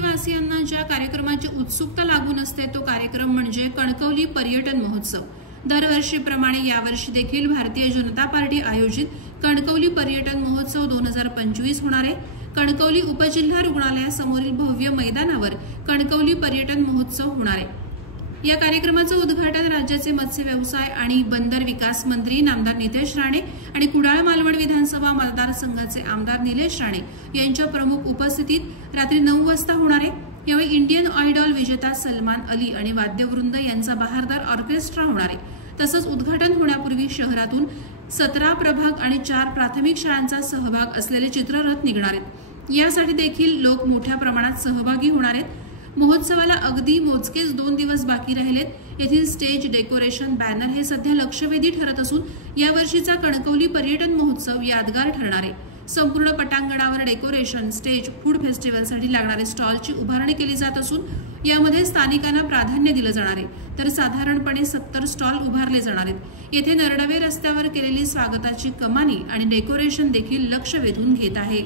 वासियांना ज्या कार्यक्रमाची उत्सुकता लागून असते तो कार्यक्रम म्हणजे कणकवली पर्यटन महोत्सव। दरवर्षीप्रमाणे यावर्षी देखील भारतीय जनता पार्टी आयोजित कणकवली पर्यटन महोत्सव 2025 होणार आहे। कणकवली उपजिल्हा रुग्णालयासमोरील भव्य मैदानावर कणकवली पर्यटन महोत्सव होणार आहे। या कार्यक्रमाचं उद्घाटन राज्याचे मत्स्य व्यवसाय आणि बंदर विकास मंत्री नामदार नितेश राणे आणि कुडाळ मालवण विधानसभा मतदारसंघाचे आमदार निलेश राणे यांच्या प्रमुख उपस्थितीत रात्री 9 वाजता होणार आहे। यावेळी इंडियन आयडॉल विजेता सलमान अली आणि वाद्यवृंद यांचा बहारदार ऑर्केस्ट्रा होणार आहे। तसंच उद्घाटन होण्यापूर्वी शहरातून 17 प्रभाग आणि 4 प्राथमिक शाळांचा सहभाग असलेले चित्ररथ निघणार आहेत। यासाठी देखील लोक मोठ्या प्रमाणात सहभागी होणार आहेत। महोत्सवाला अगदी मोजकेच 2 दिवस बाकी राहिलेत। येथील स्टेज डेकोरेशन बॅनर हे सध्या लक्षवेधी ठरत असून यावर्षीचा कणकवली पर्यटन महोत्सव यादगार ठरणार आहे। संपूर्ण पटांगणावर डेकोरेशन, स्टेज, फूड फेस्टिवलसाठी लागणारे स्टॉलची उभारणी केली जात असून यामध्ये स्थानिकांना प्राधान्य दिलं जाणार आहे। तर साधारणपणे 70 स्टॉल उभारले जाणार आहेत। येथे नरडवे रस्त्यावर केलेली स्वागताची कमानी आणि डेकोरेशन देखील लक्ष वेधून घेत आहे।